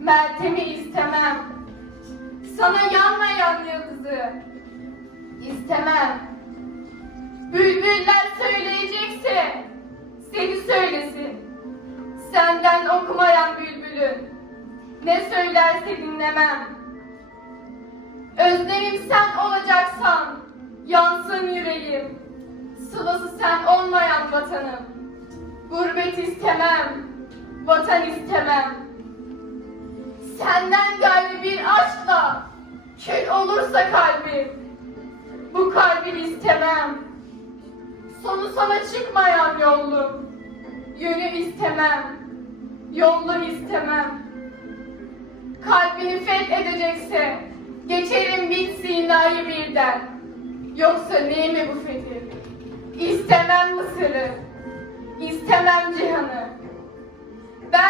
Meltem'i istemem. Sana yanmayan yıldızı istemem. Bülbüller söyleyecekse seni söylesin. Senden okumayan bülbülün ne söylerse dinlemem. Özlemim sen olacaksan yansın yüreğim. Sılası sen olmayan vatanım. Gurbet istemem, vatan istemem. Senden gayrı bir aşkla kül olursa kalbim. Bu kalbi istemem. Sonu sana çıkmayan yollum. Yönü istemem. Yollum istemem. Kalbini fethedecekse geçerim bin sinayı birden. Yoksa ne bu fethi? İstemem Mısır'ı. İstemem cihanı. Ben